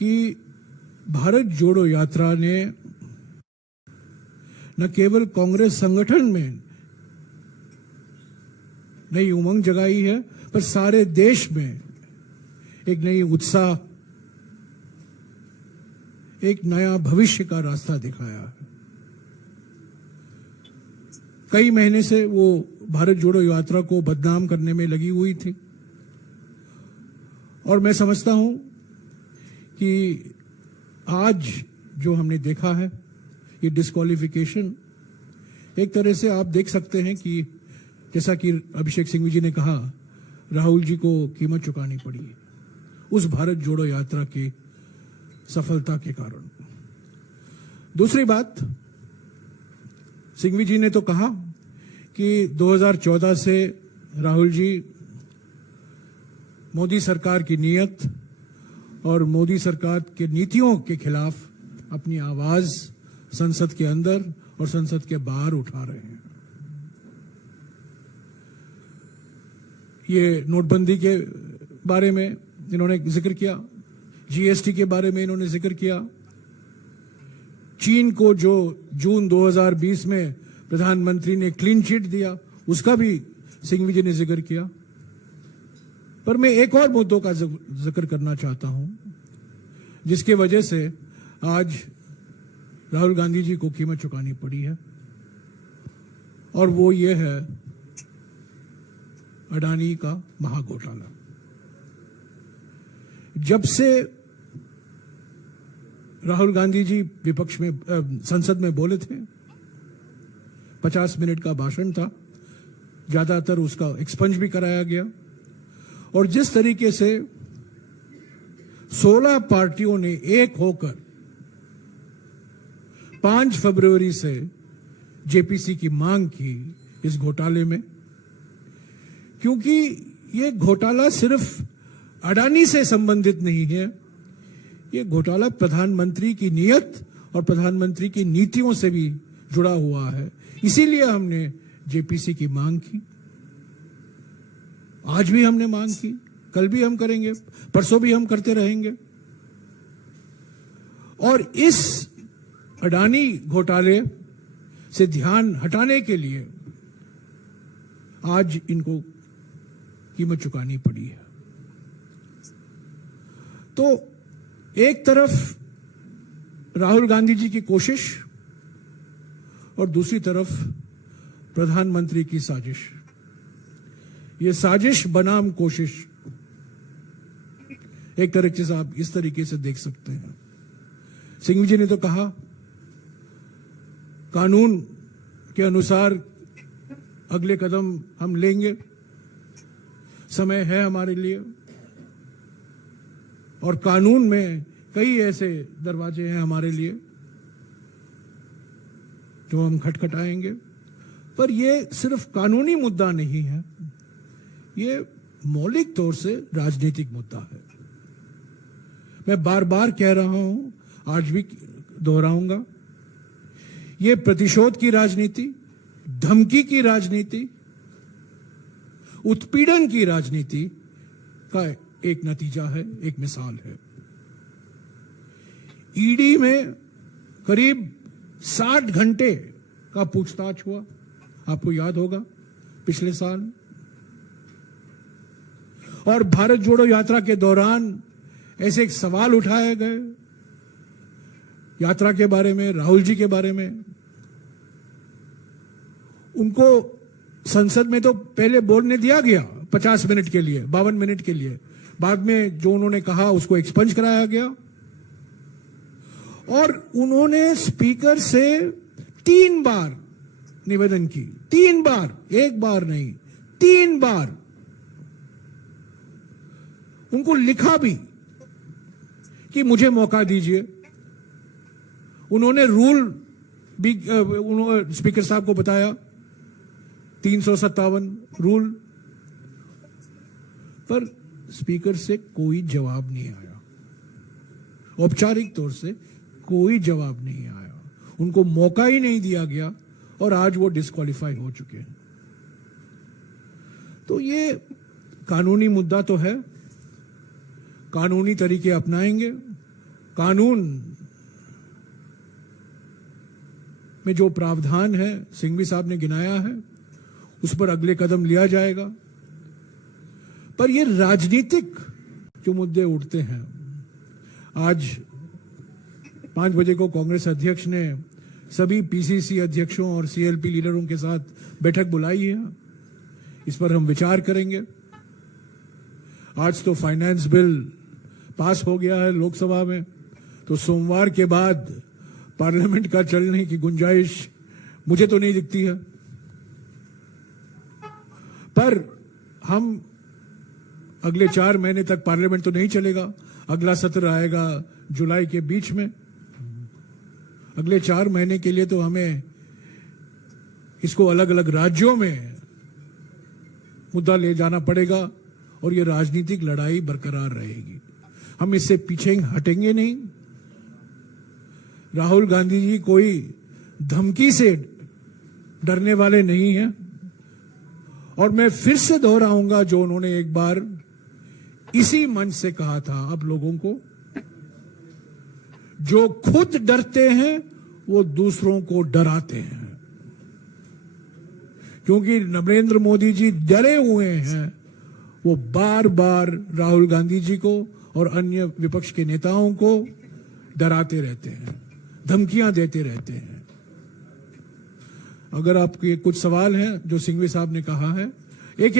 कि भारत जोड़ो यात्रा ने न केवल कांग्रेस संगठन में नई उमंग जगाई है, पर सारे देश में एक नई उत्साह, एक नया भविष्य का रास्ता दिखाया है। कई महीने से वो भारत जोड़ो यात्रा को बदनाम करने में लगी हुई थी, और मैं समझता हूं कि आज जो हमने देखा है, ये डिस्क्वालिफिकेशन, एक तरह से आप देख सकते हैं कि जैसा कि अभिषेक सिंघवी जी ने कहा, राहुल जी को कीमत चुकानी पड़ी उस भारत जोड़ो यात्रा की सफलता के कारण। दूसरी बात, सिंघवी जी ने तो कहा कि 2014 से राहुल जी मोदी सरकार की नीयत और मोदी सरकार के नीतियों के खिलाफ अपनी आवाज संसद के अंदर और संसद के बाहर उठा रहे हैं। ये नोटबंदी के बारे में इन्होंने जिक्र किया, जीएसटी के बारे में इन्होंने जिक्र किया, चीन को जो जून 2020 में प्रधानमंत्री ने क्लीन चिट दिया उसका भी सिंघवी जी ने जिक्र किया। पर मैं एक और मुद्दों का जिक्र करना चाहता हूं जिसके वजह से आज राहुल गांधी जी को कीमत चुकानी पड़ी है, और वो ये है अडानी का महाघोटाला। जब से राहुल गांधी जी विपक्ष में संसद में बोले थे, 50 मिनट का भाषण था, ज्यादातर उसका एक्सपंज भी कराया गया, और जिस तरीके से 16 पार्टियों ने एक होकर 5 फरवरी से जेपीसी की मांग की इस घोटाले में, क्योंकि ये घोटाला सिर्फ अडानी से संबंधित नहीं है, ये घोटाला प्रधानमंत्री की नीयत और प्रधानमंत्री की नीतियों से भी जुड़ा हुआ है। इसीलिए हमने जेपीसी की मांग की, आज भी हमने मांग की, कल भी हम करेंगे, परसों भी हम करते रहेंगे। और इस अडानी घोटाले से ध्यान हटाने के लिए आज इनको कीमत चुकानी पड़ी है। तो एक तरफ राहुल गांधी जी की कोशिश और दूसरी तरफ प्रधानमंत्री की साजिश, ये साजिश बनाम कोशिश, एक तरीके से आप इस तरीके से देख सकते हैं। सिंघवी जी ने तो कहा कानून के अनुसार अगले कदम हम लेंगे, समय है हमारे लिए, और कानून में कई ऐसे दरवाजे हैं हमारे लिए जो हम खटखटाएंगे। पर यह सिर्फ कानूनी मुद्दा नहीं है, ये मौलिक तौर से राजनीतिक मुद्दा है। मैं बार बार कह रहा हूं, आज भी दोहराऊंगा, ये प्रतिशोध की राजनीति, धमकी की राजनीति, उत्पीड़न की राजनीति का एक नतीजा है, एक मिसाल है। ईडी में करीब 60 घंटे का पूछताछ हुआ, आपको याद होगा पिछले साल, और भारत जोड़ो यात्रा के दौरान ऐसे एक सवाल उठाए गए यात्रा के बारे में, राहुल जी के बारे में। उनको संसद में तो पहले बोलने दिया गया 50 मिनट के लिए, 52 मिनट के लिए, बाद में जो उन्होंने कहा उसको एक्सपंज कराया गया, और उन्होंने स्पीकर से 3 बार निवेदन की, 3 बार, एक बार नहीं, 3 बार उनको लिखा भी कि मुझे मौका दीजिए। उन्होंने रूल भी स्पीकर साहब को बताया, 357 रूल, पर स्पीकर से कोई जवाब नहीं आया, औपचारिक तौर से कोई जवाब नहीं आया, उनको मौका ही नहीं दिया गया, और आज वो डिस्क्वालीफाई हो चुके हैं। तो ये कानूनी मुद्दा तो है, कानूनी तरीके अपनाएंगे, कानून में जो प्रावधान है सिंघवी साहब ने गिनाया है, उस पर अगले कदम लिया जाएगा। पर ये राजनीतिक जो मुद्दे उठते हैं, आज 5 बजे को कांग्रेस अध्यक्ष ने सभी पीसीसी अध्यक्षों और सीएलपी लीडरों के साथ बैठक बुलाई है। इस पर हम विचार करेंगे। आज तो फाइनेंस बिल पास हो गया है लोकसभा में, तो सोमवार के बाद पार्लियामेंट का चलने की गुंजाइश मुझे तो नहीं दिखती है। पर हम अगले 4 महीने तक पार्लियामेंट तो नहीं चलेगा। अगला सत्र आएगा जुलाई के बीच में। अगले 4 महीने के लिए तो हमें इसको अलग अलग राज्यों में मुद्दा ले जाना पड़ेगा और ये राजनीतिक लड़ाई बरकरार रहेगी। हम इससे पीछे हटेंगे नहीं। राहुल गांधी जी कोई धमकी से डरने वाले नहीं हैं। और मैं फिर से दोहराऊंगा जो उन्होंने एक बार इसी मंच से कहा था आप लोगों को, जो खुद डरते हैं वो दूसरों को डराते हैं। क्योंकि नरेंद्र मोदी जी डरे हुए हैं, वो बार बार राहुल गांधी जी को और अन्य विपक्ष के नेताओं को डराते रहते हैं, धमकियां देते रहते हैं। अगर आपके कुछ सवाल हैं जो सिंघवी साहब ने कहा है, एक एक